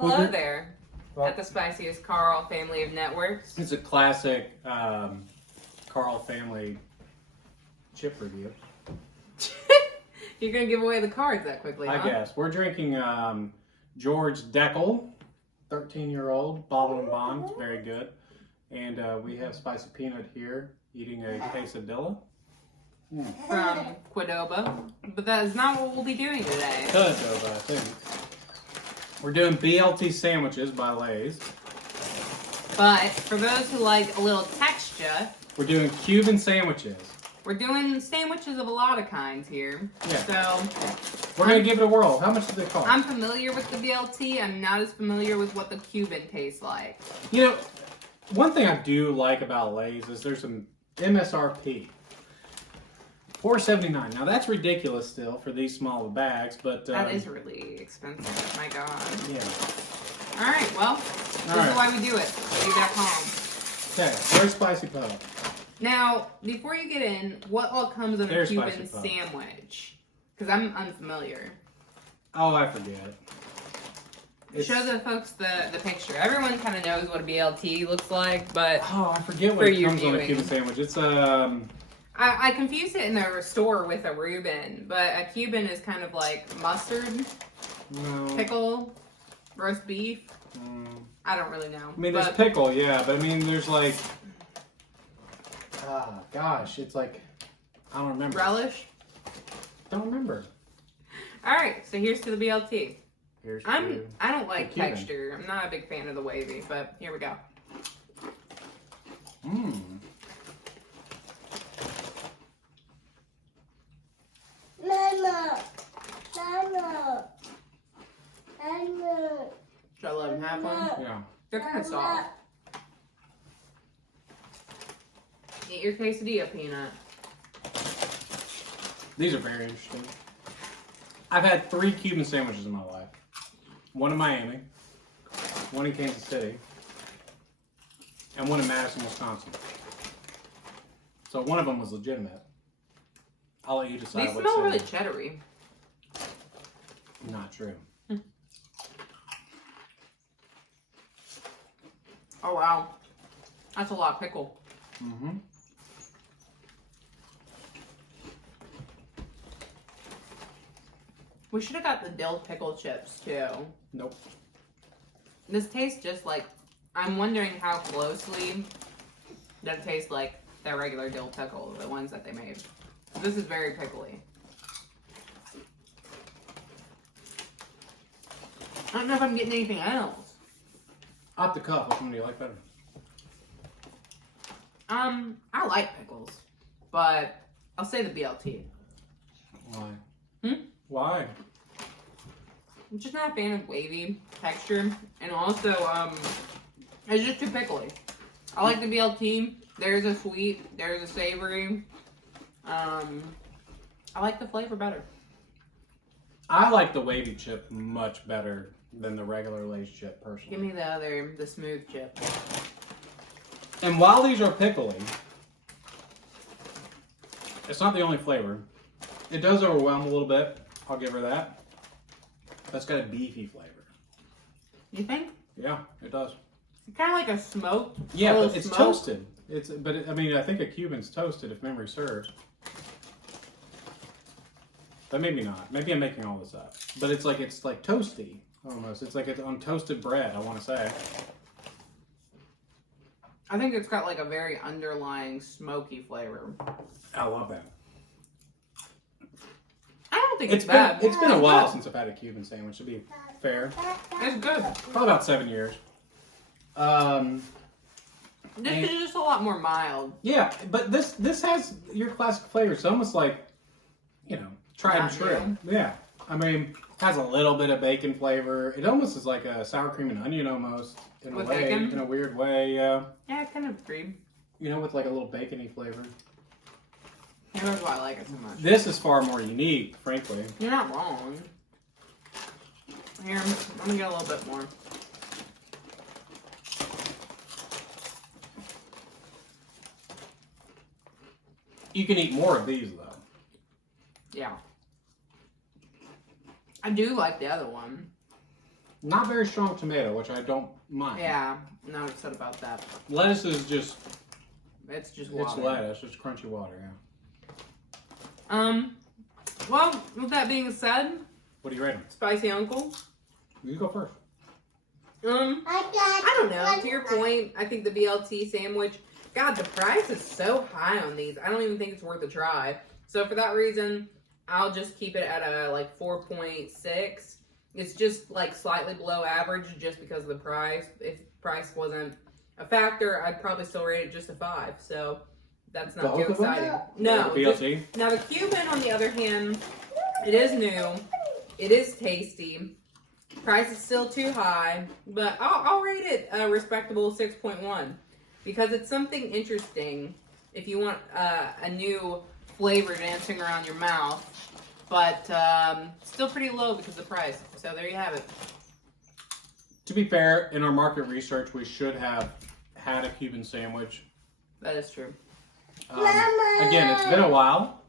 Hello there, at the spiciest Karl family of networks. It's a classic Karl family chip review. You're gonna give away the cards that quickly, huh? I guess. We're drinking George Deckel, 13-year-old, bottle and bond. It's very good. And we have Spicy Peanut here, eating a quesadilla. From Qdoba. But that is not what we'll be doing today. Qdoba, I think. We're doing BLT sandwiches by Lay's. But for those who like a little texture, we're doing Cuban sandwiches. We're doing sandwiches of a lot of kinds here. Yeah. So we're going to give it a whirl. How much do they cost? I'm familiar with the BLT. I'm not as familiar with what the Cuban tastes like. You know, one thing I do like about Lay's is there's some MSRP. $4.79. Now that's ridiculous still for these small bags, but that is really expensive. My God. Yeah. All right. Well, this is why we do it. We'll be back home. Okay. Where's Spicy Pub? Now, before you get in, what all comes in a Cuban sandwich? Because I'm unfamiliar. Oh, I forget. Show the folks the picture. Everyone kind of knows what a BLT looks like, but I forget what comes on a Cuban sandwich. It's I confused it in the store with a Reuben, but a Cuban is kind of like mustard, pickle, roast beef. I don't really know. I mean, there's pickle, yeah, but I mean, there's like, gosh, it's like, I don't remember. Relish? Don't remember. All right, so here's to the BLT. I don't like Cuban texture. I'm not a big fan of the wavy, but here we go. Should I let him have one? Yeah. They're kind of soft. Eat your quesadilla, Peanut. These are very interesting. I've had 3 Cuban sandwiches in my life. One in Miami, one in Kansas City, and one in Madison, Wisconsin. So one of them was legitimate. I'll let you decide. They smell really cheddary. Not true. Oh wow, that's a lot of pickle. We should have got the dill pickle chips too. Nope. This tastes just like, I'm wondering how closely that it tastes like their regular dill pickle, the ones that they made. This is very pickly. I don't know if I'm getting anything else. Off the cuff, which one do you like better? I like pickles, but I'll say the BLT. Why? Why? I'm just not a fan of wavy texture, and also, it's just too pickly. I like the BLT. There's a sweet, there's a savory. I like the flavor better. I like the wavy chip much better than the regular Lay's chip, personally. Give me the smooth chip. And while these are pickly, it's not the only flavor. It does overwhelm a little bit. I'll give her that. That's got a beefy flavor. You think? Yeah, it does. It's kind of like a smoked. Yeah, but it's toasted. I mean, I think a Cuban's toasted if memory serves. But maybe not. Maybe I'm making all this up. But it's like toasty almost. It's like it's on toasted bread, I want to say. I think it's got like a very underlying smoky flavor. I love that. I don't think it's bad. It's been a while since I've had a Cuban sandwich, to be fair. It's good. Probably about 7 years. This is just a lot more mild. Yeah, but this has your classic flavor. It's almost like, you know, tried and true. Yeah. I mean, it has a little bit of bacon flavor. It almost is like a sour cream and onion almost. In a way, bacon? In a weird way, yeah. Yeah, I kind of agree. You know, with like a little bacony flavor. Here's why I like it so much. This is far more unique, frankly. You're not wrong. Here, I'm gonna get a little bit more. You can eat more of these, though. Yeah. I do like the other one. Not very strong tomato, which I don't mind. Yeah, I'm not upset about that. Lettuce is just... It's just water. It's lettuce. It's crunchy water, yeah. Well, with that being said... What are you rating? Spicy Uncle. You go first. I don't know. To your point, I think the BLT sandwich... God, the price is so high on these. I don't even think it's worth a try. So for that reason, I'll just keep it at a, like, 4.6. It's just, like, slightly below average just because of the price. If price wasn't a factor, I'd probably still rate it just a 5. So that's not too exciting. No. The BLT? Now, the Cuban, on the other hand, it is new. It is tasty. Price is still too high. But I'll rate it a respectable 6.1. Because it's something interesting if you want a new flavor dancing around your mouth. But still pretty low because of the price. So there you have it. To be fair, in our market research, we should have had a Cuban sandwich. That is true. Again, it's been a while.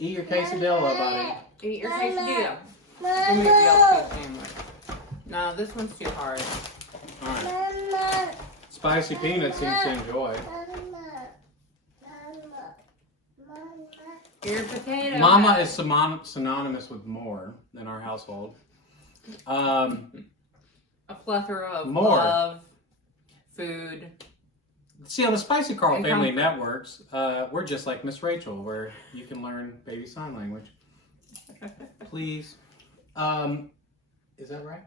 Eat your quesadilla, buddy. Eat your quesadilla. Give me your BLT sandwich. No, this one's too hard. All right. Spicy peanut seems to enjoy. Your potato. Mama is synonymous with more in our household. A plethora of More. love, food. See, on the Spicy Karl And Family comfort. Networks, we're just like Miss Rachel, where you can learn baby sign language. Please. Is that right?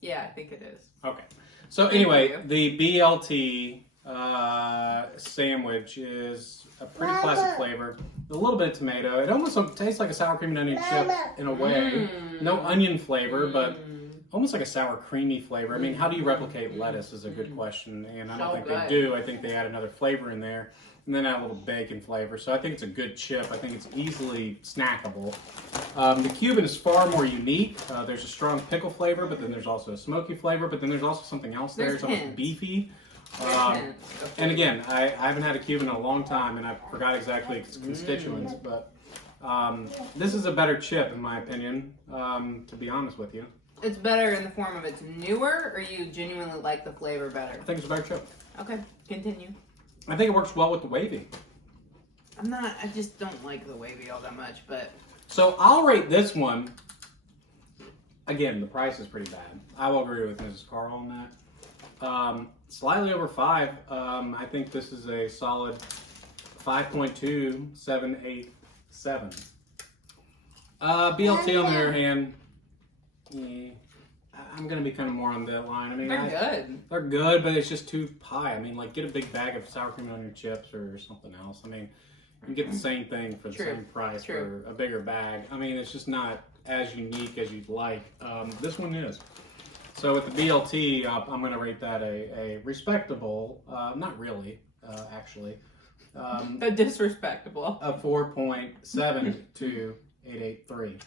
Yeah, I think it is. Okay. So anyway, the BLT sandwich is a pretty classic flavor. A little bit of tomato. It almost tastes like a sour cream and onion chip in a way. No onion flavor, but almost like a sour creamy flavor. I mean, how do you replicate lettuce is a good question, and I don't think they do. I think they add another flavor in there, and then add a little bacon flavor. So I think it's a good chip. I think it's easily snackable. The Cuban is far more unique. There's a strong pickle flavor, but then there's also a smoky flavor, but then there's also something else there. It's almost beefy. And again, I haven't had a Cuban in a long time, and I forgot exactly its constituents, but this is a better chip, in my opinion, to be honest with you. It's better in the form of it's newer, or you genuinely like the flavor better? I think it's a better chip. Okay, continue. I think it works well with the wavy. I just don't like the wavy all that much, but... So I'll rate this one, again, the price is pretty bad. I will agree with Mrs. Karl on that. Slightly over 5. I think this is a solid 5.2787. BLT on the other hand, I'm going to be kind of more on that line. I mean, They're good. They're good, but it's just too high. I mean, like, get a big bag of sour cream and onion chips or something else. I mean, you can get the same thing for the same price for a bigger bag. I mean, it's just not as unique as you'd like. This one is. So with the BLT, I'm going to rate that a respectable, not really, actually. A disrespectable. A 4.72883.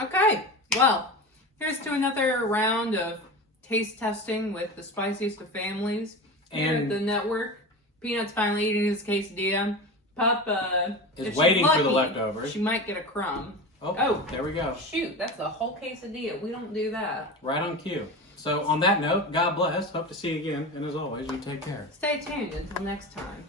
Okay, well, here's to another round of taste testing with the spiciest of families here at the network. Peanut's finally eating his quesadilla. Papa is waiting for the leftovers. She might get a crumb. Oh, there we go. Shoot, that's the whole quesadilla. We don't do that. Right on cue. So on that note, God bless. Hope to see you again. And as always, you take care. Stay tuned until next time.